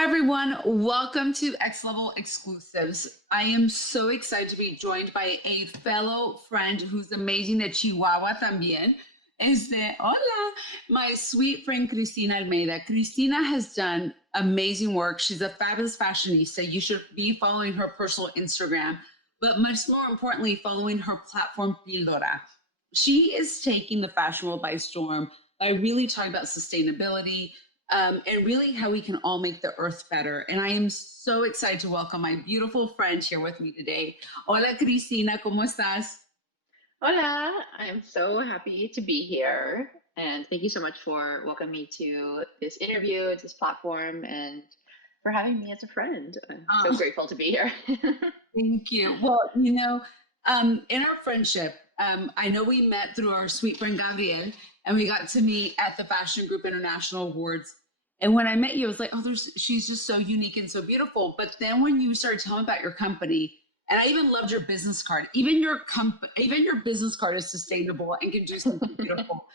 Hi, everyone. Welcome to X Level Exclusives. I am so excited to be joined by a fellow friend who's amazing de Chihuahua también. Hola, my sweet friend Christina Almeida. Christina has done amazing work. She's a fabulous fashionista. You should be following her personal Instagram, but much more importantly, following her platform, Pildora. She is taking the fashion world by storm by really talking about sustainability, and really how we can all make the earth better. And I am so excited to welcome my beautiful friend here with me today. Hola, Cristina, ¿cómo estás? Hola, I'm so happy to be here. And thank you so much for welcoming me to this interview, to this platform, and for having me as a friend. I'm so Oh, grateful to be here. thank you. Well, in our friendship, I know we met through our sweet friend Gabriel, and we got to meet at the Fashion Group International Awards. And when I met you, I was like, oh, she's just so unique and so beautiful. But then when you started telling about your company, and I even loved your business card. Even your business card is sustainable and can do something beautiful.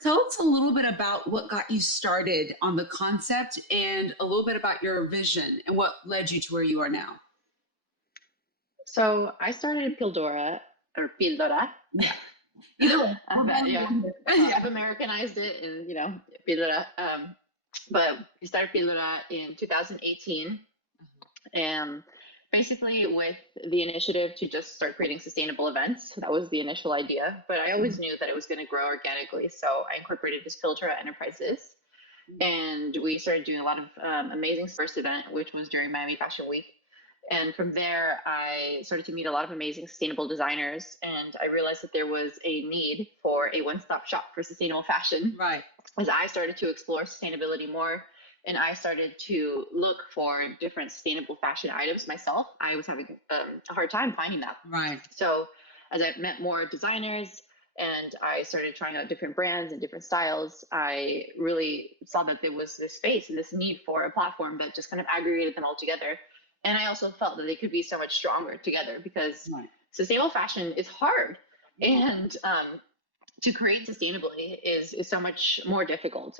Tell us a little bit about what got you started on the concept and a little bit about your vision and what led you to where you are now. So I started Pildora or Pildora. Yeah. Either way. Yeah, I've Yeah. Americanized it and Pildora. But we started Pildora in 2018. And basically, with the initiative to just start creating sustainable events, that was the initial idea. But I always knew that it was going to grow organically. So I incorporated this Pildora Enterprises. And we started doing a lot of amazing first event, which was during Miami Fashion Week. And from there, I started to meet a lot of amazing sustainable designers. And I realized that there was a need for a one stop shop for sustainable fashion Right. as I started to explore sustainability more and I started to look for different sustainable fashion items myself, I was having a hard time finding that. Right. So as I met more designers and I started trying out different brands and different styles, I really saw that there was this space and this need for a platform that just kind of aggregated them all together. And I also felt that they could be so much stronger together because Right. sustainable fashion is hard. And to create sustainably is so much more difficult.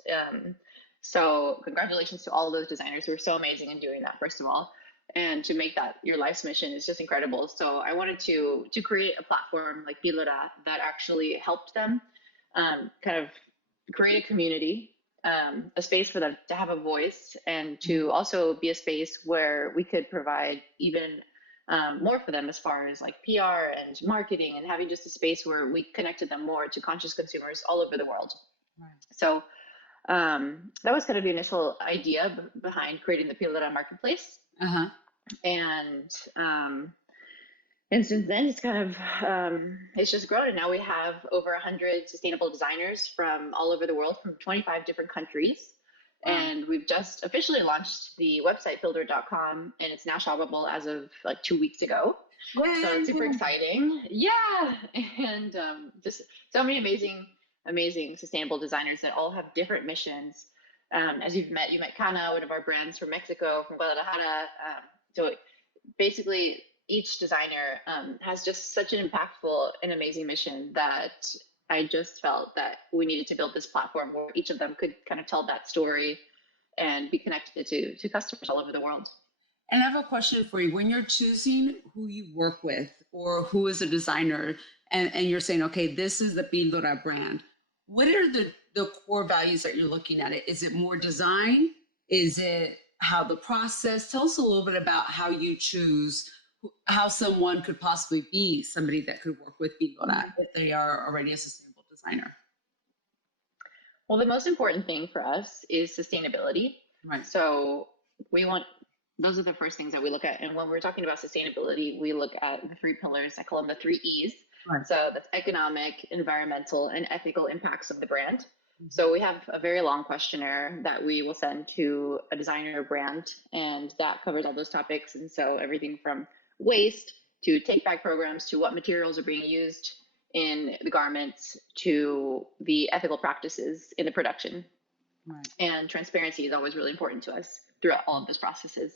So congratulations to all of those designers who are so amazing in doing that, first of all. And to make that your life's mission is just incredible. So I wanted to create a platform like Pildora that actually helped them kind of create a community, a space for them to have a voice and to also be a space where we could provide even more for them as far as like PR and marketing and having just a space where we connected them more to conscious consumers all over the world. Right. So that was kind of the initial idea behind creating the Pildora Marketplace. Uh-huh. And and since then, it's kind of it's just grown, and now we have over 100 sustainable designers from all over the world, from 25 different countries. And we've just officially launched the website pildora.com, and it's now shoppable as of like 2 weeks ago. So it's super exciting. Yeah. And just so many amazing sustainable designers that all have different missions. As you met Kana, one of our brands from Mexico, from Guadalajara. So basically, each designer has just such an impactful and amazing mission that I just felt that we needed to build this platform where each of them could kind of tell that story and be connected to customers all over the world. And I have a question for you. When you're choosing who you work with or who is a designer, and you're saying, okay, this is the Pildora brand, what are the core values that you're looking at it? Is it more design? Is it how the process? Tell us a little bit about how you choose how someone could possibly be somebody that could work with Pildora if they are already a sustainable designer. Well, the most important thing for us is sustainability. Right. So we want, those are the first things that we look at. And when we're talking about sustainability, we look at the three pillars. I call them the three E's. Right. So that's economic, environmental, and ethical impacts of the brand. So we have a very long questionnaire that we will send to a designer or brand, and that covers all those topics. And so everything from waste to take back programs to what materials are being used in the garments to the ethical practices in the production. Right. And transparency is always really important to us throughout all of those processes.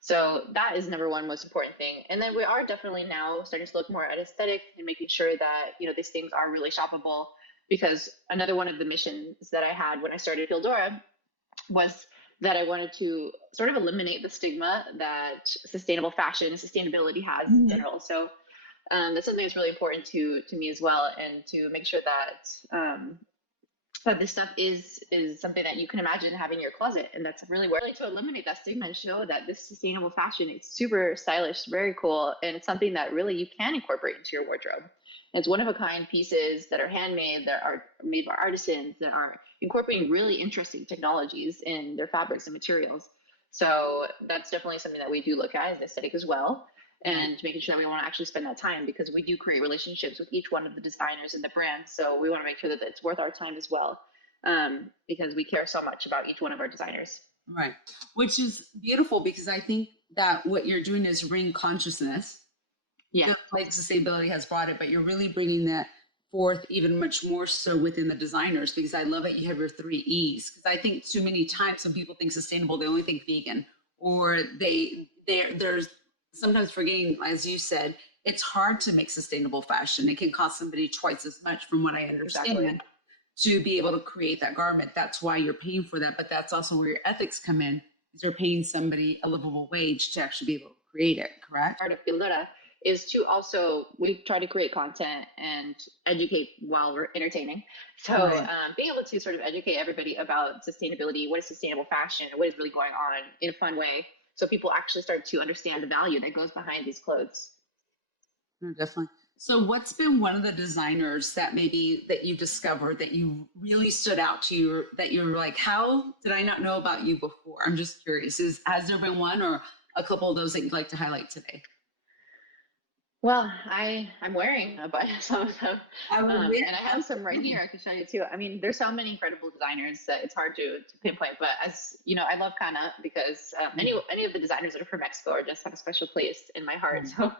So that is number one most important thing. And then we are definitely now starting to look more at aesthetic and making sure that, these things are really shoppable, because another one of the missions that I had when I started Pildora was that I wanted to sort of eliminate the stigma that sustainable fashion and sustainability has in Mhm. general. So that's something that's really important to me as well, and to make sure that but this stuff is something that you can imagine having in your closet, and that's really where, like, to eliminate that stigma and show that this sustainable fashion is super stylish, very cool, and it's something that really you can incorporate into your wardrobe. And it's one of a kind pieces that are handmade, that are made by artisans, that are incorporating really interesting technologies in their fabrics and materials. So that's definitely something that we do look at as an aesthetic as well, Right. and making sure that we want to actually spend that time, because we do create relationships with each one of the designers and the brands. So we want to make sure that it's worth our time as well, because we care so much about each one of our designers. Right. Which is beautiful because I think that what you're doing is bring consciousness, Yeah. just like sustainability has brought it, but you're really bringing that forth even much more so within the designers, because I love that you have your three E's. Because I think too many times when people think sustainable, they only think vegan, or there's sometimes forgetting, as you said, it's hard to make sustainable fashion. It can cost somebody twice as much, from what I Exactly. understand, to be able to create that garment. That's why you're paying for that. But that's also where your ethics come in, is you're paying somebody a livable wage to actually be able to create it, correct? Part of Pildora is to also, we try to create content and educate while we're entertaining. So Right. being able to sort of educate everybody about sustainability, what is sustainable fashion, what is really going on in a fun way, so people actually start to understand the value that goes behind these clothes. No, definitely. So what's been one of the designers that maybe that you discovered that you really stood out to you, that you're like, how did I not know about you before? I'm just curious. Has there been one or a couple of those that you'd like to highlight today? Well, I'm wearing a bunch of some of them, Oh, yeah. and I have some right here. I can show you too. I mean, there's so many incredible designers that it's hard to pinpoint. But as you know, I love Kana, because any of the designers that are from Mexico are just have a special place in my heart. So,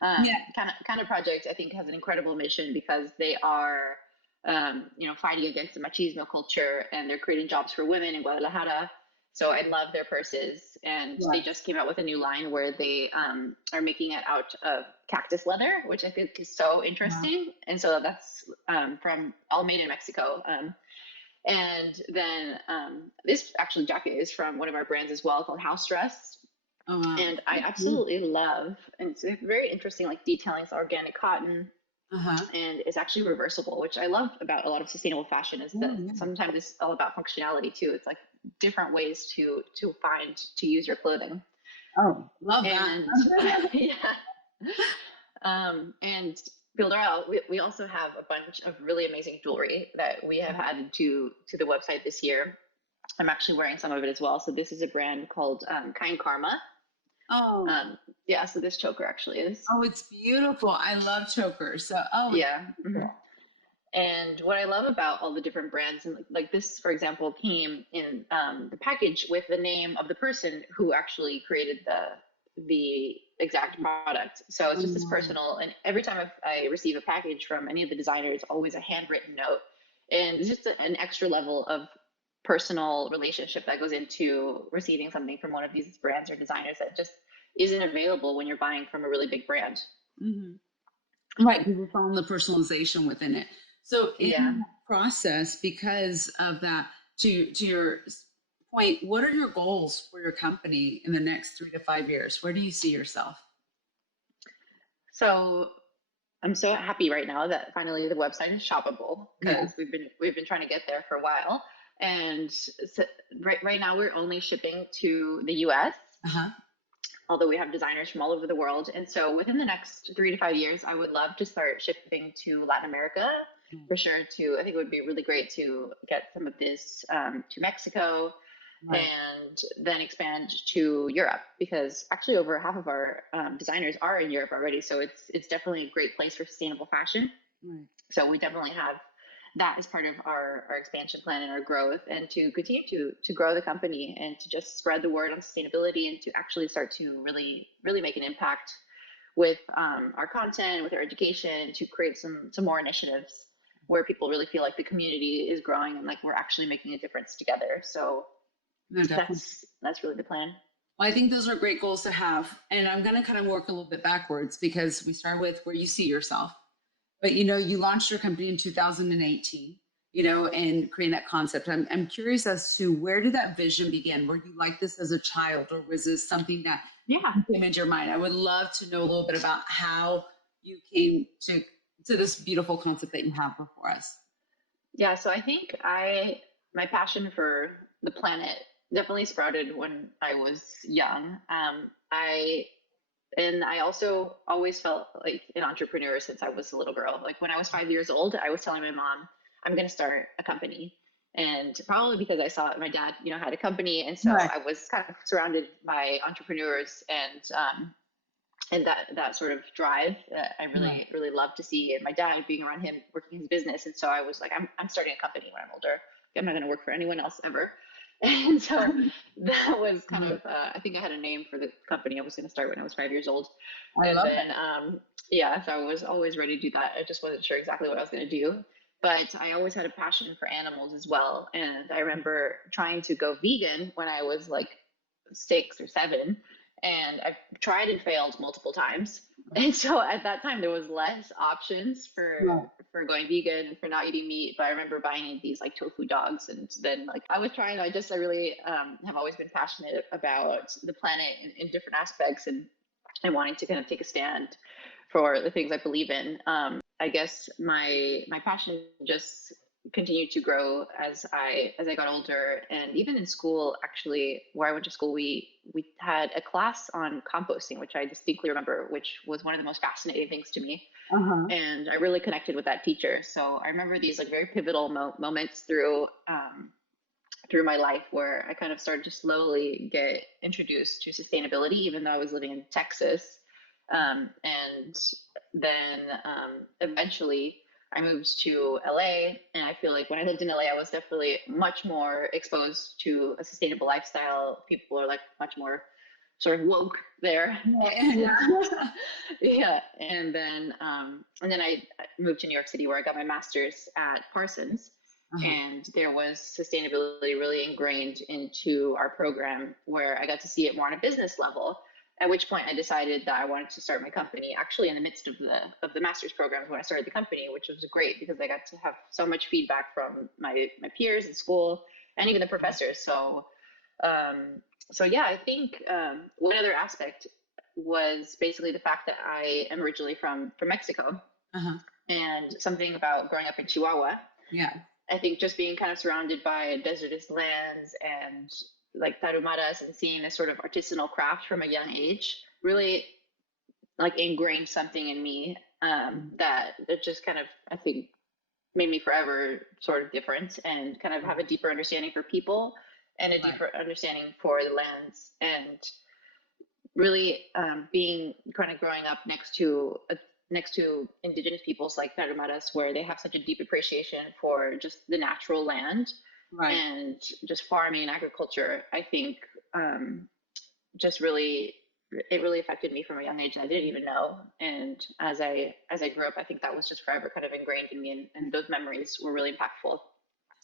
Yeah. Kana Project, I think, has an incredible mission, because they are, fighting against the machismo culture, and they're creating jobs for women in Guadalajara. So I love their purses, and they Yes. just came out with a new line where they are making it out of cactus leather, which I think is so Wow. interesting. And so that's from all made in Mexico. And then this actually jacket is from one of our brands as well, called House Dress. Oh, wow. And I absolutely love, and it's very interesting, like detailing. It's organic cotton, Uh-huh. and it's actually reversible, which I love about a lot of sustainable fashion, is Oh, that yeah. sometimes it's all about functionality too. It's like different ways to find to use your clothing. Oh, love that. And yeah, and Pildora, we also have a bunch of really amazing jewelry that we have added to the website this year. I'm actually wearing some of it as well. So this is a brand called Kind Karma. Oh, Yeah, so this choker actually is. oh, it's beautiful. I love chokers. So, oh, it's Yeah. beautiful. And what I love about all the different brands, and like this, for example, came in the package with the name of the person who actually created the exact product. So it's just this Oh, personal. And every time I receive a package from any of the designers, always a handwritten note, and it's just an extra level of personal relationship that goes into receiving something from one of these brands or designers that just isn't available when you're buying from a really big brand. mhm. Right, because we found the personalization within it. So in Yeah. that process, because of that, to your point, what are your goals for your company in the next 3 to 5 years? Where do you see yourself? So I'm so happy right now that finally the website is shoppable, Yeah. because we've been trying to get there for a while. And so right now we're only shipping to the US, Uh-huh. although we have designers from all over the world. And so within the next 3 to 5 years, I would love to start shipping to Latin America Mm. for sure. I think it would be really great to get some of this to Mexico, Right. and then expand to Europe, because actually over half of our designers are in Europe already. So it's definitely a great place for sustainable fashion. Right. So we definitely have that as part of our expansion plan and our growth, and to continue to grow the company, and to just spread the word on sustainability, and to actually start to really make an impact with our content, with our education, to create some more initiatives where people really feel like the community is growing, and like we're actually making a difference together. So No, definitely. that's really the plan. Well, I think those are great goals to have. And I'm going to kind of work a little bit backwards, because we start with where you see yourself. But you launched your company in 2018. and creating that concept. I'm curious as to where did that vision begin? Were you like this as a child, or was this something that came into your mind? I would love to know a little bit about how you came to this beautiful concept that you have before us. Yeah, so I think my passion for the planet definitely sprouted when I was young. I also always felt like an entrepreneur since I was a little girl. Like when I was 5 years old, I was telling my mom, I'm going to start a company. And probably because I saw my dad, had a company. And so Right. I was kind of surrounded by entrepreneurs and that sort of drive that I really, really love to see. And my dad being around him, working his business. And so I was like, I'm starting a company when I'm older. I'm not going to work for anyone else ever. And so that was kind of, I think I had a name for the company I was going to start when I was 5 years old. I And love then, it. yeah, so I was always ready to do that. I just wasn't sure exactly what I was going to do. But I always had a passion for animals as well. And I remember trying to go vegan when I was like 6 or 7. And I tried and failed multiple times. And so at that time, there was less options for going vegan and for not eating meat. But I remember buying these like tofu dogs, and then like I was trying. I really have always been passionate about the planet in different aspects, and wanting to kind of take a stand for the things I believe in. I guess my passion just continued to grow as I got older, and even in school, actually, where I went to school, we had a class on composting, which I distinctly remember, which was one of the most fascinating things to me. And I really connected with that teacher. So I remember these like very pivotal moments through my life where I kind of started to slowly get introduced to sustainability, even though I was living in Texas. And then eventually I moved to LA. And I feel like when I lived in LA, I was definitely much more exposed to a sustainable lifestyle. People are like much more sort of woke there. Yeah. Yeah. And then I moved to New York City, where I got my master's at Parsons. And there was sustainability really ingrained into our program, where I got to see it more on a business level. At which point I decided that I wanted to start my company, actually in the midst of the master's programs when I started the company, which was great because I got to have so much feedback from my peers in school and even the professors. So yeah, I think one other aspect was basically the fact that I am originally from Mexico, and something about growing up in Chihuahua. Yeah. I think just being kind of surrounded by desertous lands and like tarumaras, and seeing this sort of artisanal craft from a young age really like ingrained something in me that just kind of, I think, made me forever sort of different, and kind of have a deeper understanding for people and a deeper understanding for the lands. And really being kind of growing up next to indigenous peoples like Tarumaras, where they have such a deep appreciation for just the natural land and just farming and agriculture, I think just really, it really affected me from a young age, and I didn't even know. And as I grew up, I think that was just forever kind of ingrained in me, and those memories were really impactful.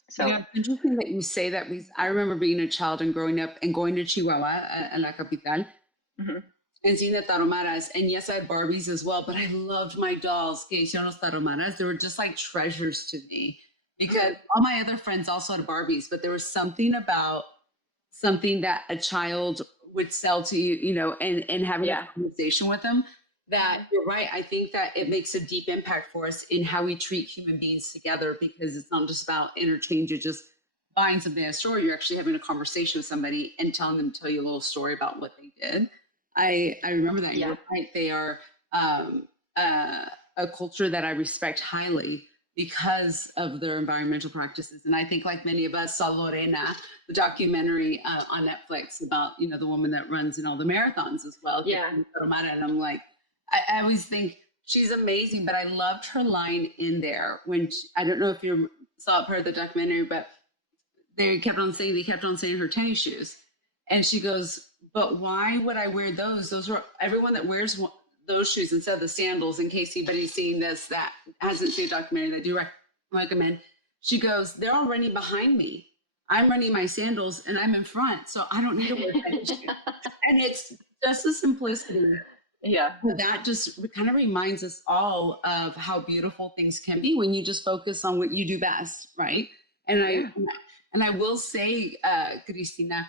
So it's interesting that you say that, because I remember being a child and growing up and going to Chihuahua, La Capital, and seeing the taromaras. And yes, I had Barbies as well, but I loved my dolls, que hicieron los taromaras. They were just like treasures to me, because all my other friends also had Barbies, but there was something about something that a child would sell to you, and having a conversation with them, that you're right. I think that it makes a deep impact for us in how we treat human beings together, because it's not just about interchange of just buying something at a store. You're actually having a conversation with somebody and telling them, tell you a little story about what they did. I remember that. You're right. They are a culture that I respect highly because of their environmental practices. And I think, like many of us, saw Lorena, the documentary on Netflix about, the woman that runs in all the marathons as well. Yeah. And I'm like, I always think she's amazing, but I loved her line in there when I don't know if you saw part of the documentary, but they kept on saying her tennis shoes. And she goes, but why would I wear those? Those are everyone that wears those shoes instead of the sandals. In case anybody's seeing this that hasn't seen a documentary, that I do recommend. She goes, they're all running behind me. I'm running my sandals and I'm in front, so I don't need to wear tennis shoes. And it's just the simplicity Yeah. That just kind of reminds us all of how beautiful things can be when you just focus on what you do best, right? And Yeah. I will say, Cristina,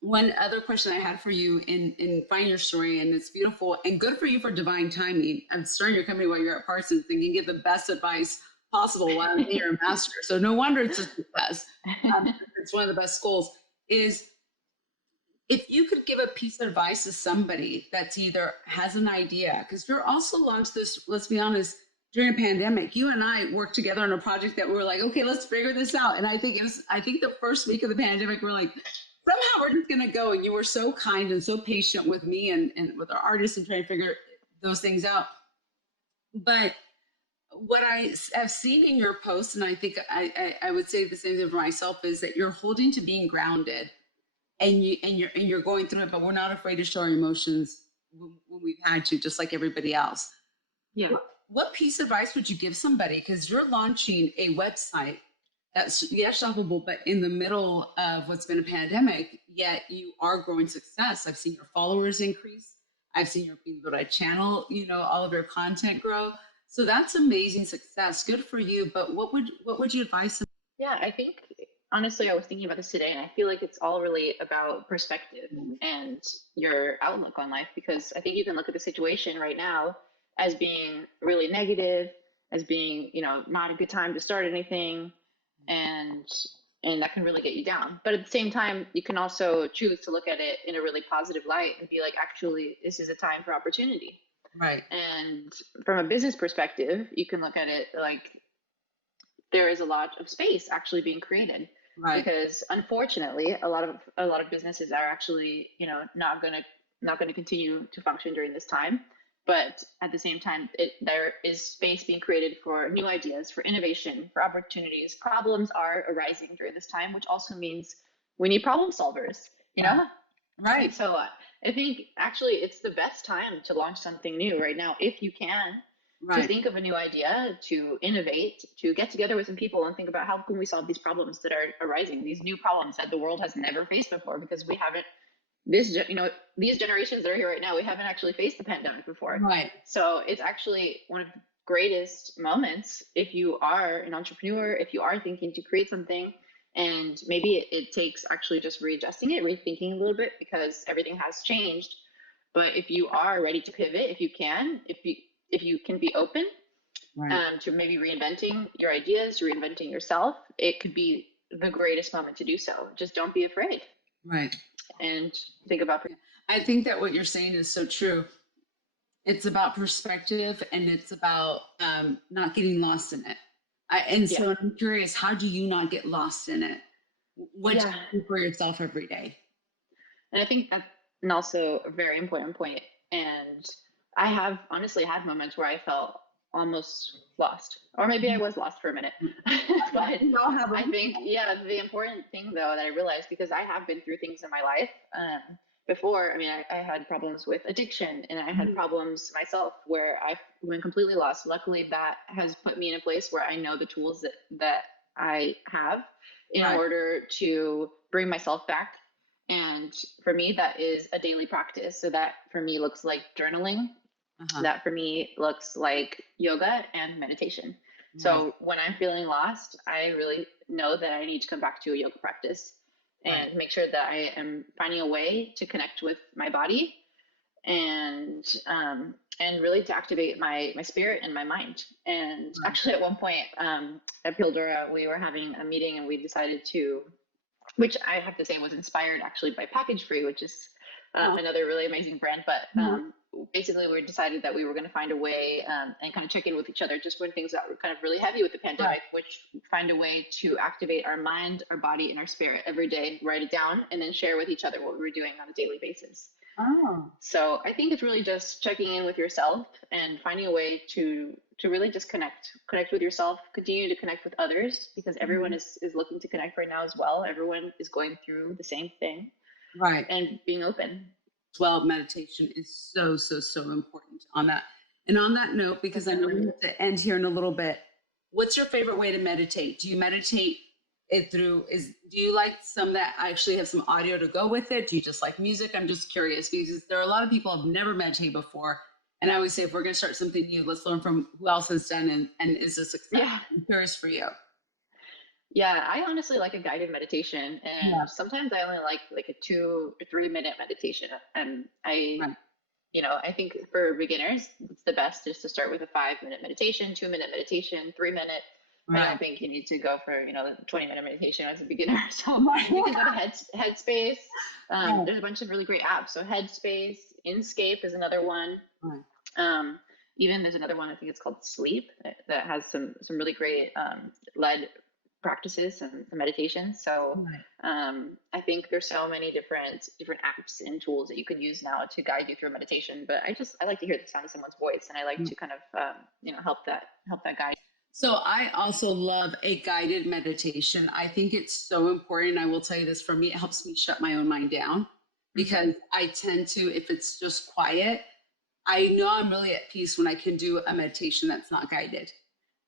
one other question I had for you in Find Your Story, and it's beautiful and good for you for divine timing. I'm starting your company while you're at Parsons, and you give the best advice possible while you're a master. So no wonder it's a success. It's one of the best schools. Is if you could give a piece of advice to somebody that's either has an idea, because you're also launched this, let's be honest, during a pandemic. You and I worked together on a project that we were like, okay, let's figure this out. And I think the first week of the pandemic, we're like, somehow we're just gonna go. And you were so kind and so patient with me and with our artists and trying to figure those things out. But what I have seen in your posts, and I think I would say the same thing for myself, is that you're holding to being grounded, and you're going through it, but we're not afraid to show our emotions when we've had to, just like everybody else. Yeah. What piece of advice would you give somebody? Because you're launching a website that's, yes, shoppable, but in the middle of what's been a pandemic, yet you are growing success. I've seen your followers increase. I've seen your Pildora channel, all of your content grow. So that's amazing success. Good for you. But what would you advise them? Yeah, I think honestly, I was thinking about this today, and I feel like it's all really about perspective and your outlook on life. Because I think you can look at the situation right now as being really negative, as being, not a good time to start anything, and that can really get you down. But at the same time, you can also choose to look at it in a really positive light and be like, actually, this is a time for opportunity. Right. And from a business perspective, you can look at it like there is a lot of space actually being created. Right. Because unfortunately, a lot of businesses are actually, not going to continue to function during this time. But at the same time, there is space being created for new ideas, for innovation, for opportunities. Problems are arising during this time, which also means we need problem solvers, Right. So I think actually it's the best time to launch something new right now, if you can, to think of a new idea, to innovate, to get together with some people and think about how can we solve these problems that are arising, these new problems that the world has never faced before, because we haven't, these generations that are here right now, we haven't actually faced the pandemic before. Right. So it's actually one of the greatest moments if you are an entrepreneur, if you are thinking to create something, and maybe it takes actually just readjusting it, rethinking a little bit, because everything has changed. But if you are ready to pivot, if you can be open to maybe reinventing your ideas, reinventing yourself, it could be the greatest moment to do so. Just don't be afraid. Right. And think about. I think that what you're saying is so true. It's about perspective, and it's about not getting lost in it. So I'm curious, how do you not get lost in it? What do you do for yourself every day? And I think that's also a very important point. And I have honestly had moments where I felt almost lost, or maybe I was lost for a minute. But I think, the important thing though that I realized, because I have been through things in my life before. I mean, I had problems with addiction, and I had problems myself where I went completely lost. Luckily, that has put me in a place where I know the tools that I have in order to bring myself back. And for me, that is a daily practice. So that for me looks like journaling. That for me looks like yoga and meditation. So when I'm feeling lost, I really know that I need to come back to a yoga practice and make sure that I am finding a way to connect with my body and really to activate my spirit and my mind. And actually at one point at Pildora, we were having a meeting, and we decided to, which I have to say was inspired actually by Package Free, which is another really amazing brand. But basically, we decided that we were going to find a way and kind of check in with each other just when things got kind of really heavy with the pandemic, which find a way to activate our mind, our body, and our spirit every day, write it down, and then share with each other what we were doing on a daily basis. So I think it's really just checking in with yourself and finding a way to really just connect with yourself, continue to connect with others, because everyone is looking to connect right now as well. Everyone is going through the same thing. Right. And being open. Well, meditation is so important on that. And on that note, because I know we have to end here in a little bit, what's your favorite way to meditate? Do you meditate it through, do you like some that actually have some audio to go with it? Do you just like music? I'm just curious, because there are a lot of people who have never meditated before, And I always say, if we're going to start something new, let's learn from who else has done and is a success. Yeah. I'm curious for you. Yeah, I honestly like a guided meditation, Yeah. and sometimes I only like a 2 or 3 minute meditation. And Right. I think for beginners, it's the best just to start with a 5 minute meditation, 2 minute meditation, 3 minute. I Right. don't think you need to go for, the 20-minute meditation as a beginner. So Right. you can go to Headspace. Right. There's a bunch of really great apps. So Headspace, Inscape is another one. Right. Um, Even there's another one, I think it's called Sleep, that has some really great led practices and meditations. So I think there's so many different apps and tools that you could use now to guide you through meditation. But I like to hear the sound of someone's voice, and I like to kind of help that guide. So I also love a guided meditation. I think it's so important. I will tell you this, for me, it helps me shut my own mind down because I tend to, if it's just quiet, I know I'm really at peace when I can do a meditation that's not guided.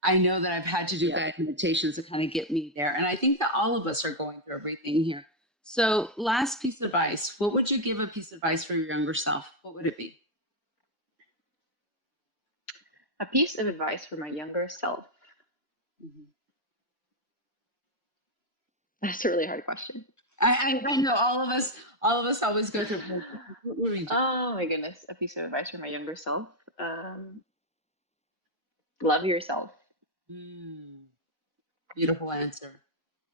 I know that I've had to do guided meditations to kind of get me there. And I think that all of us are going through everything here. So last piece of advice, what would you give a piece of advice for your younger self? What would it be? A piece of advice for my younger self. That's a really hard question. I know all of us always go through. What would you do? Oh my goodness. A piece of advice for my younger self. Love yourself. Beautiful answer.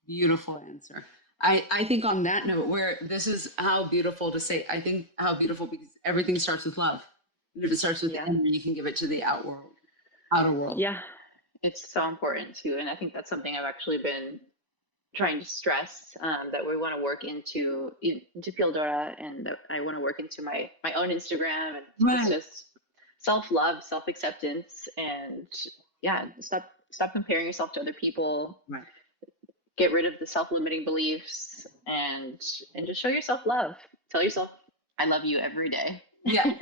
Beautiful answer. I think on that note, where this is how beautiful to say, I think how beautiful because everything starts with love. And if it starts with then you can give it to the outer world. Yeah, it's so important too. And I think that's something I've actually been trying to stress, that we want to work into Pildora, and that I want to work into my own Instagram, and it's just self-love, self-acceptance, and stop comparing yourself to other people. Right. Get rid of the self-limiting beliefs, and just show yourself love. Tell yourself, I love you every day. Yeah,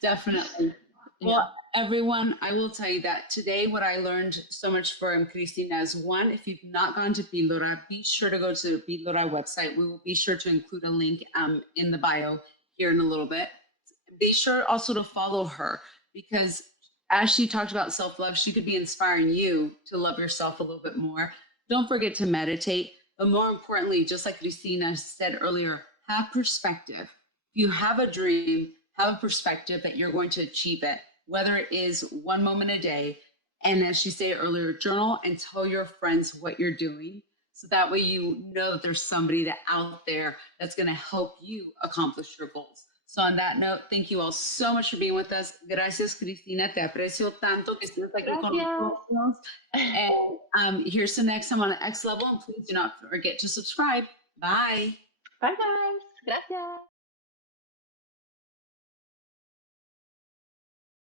definitely. Well, everyone, I will tell you that today what I learned so much from Christina is, one, if you've not gone to Pildora, be sure to go to the Pildora website. We will be sure to include a link in the bio here in a little bit. Be sure also to follow her, because as she talked about self-love, she could be inspiring you to love yourself a little bit more. Don't forget to meditate, but more importantly, just like Christina said earlier, have perspective. If you have a dream, have a perspective that you're going to achieve it, whether it is 1 moment a day. And as she said earlier, journal and tell your friends what you're doing. So that way you know that there's somebody out there that's going to help you accomplish your goals. So on that note, thank you all so much for being with us. Gracias, Cristina. Te aprecio tanto que estés aquí con nosotros. And here's the next time on the X Level. And please do not forget to subscribe. Bye. Bye, guys. Gracias.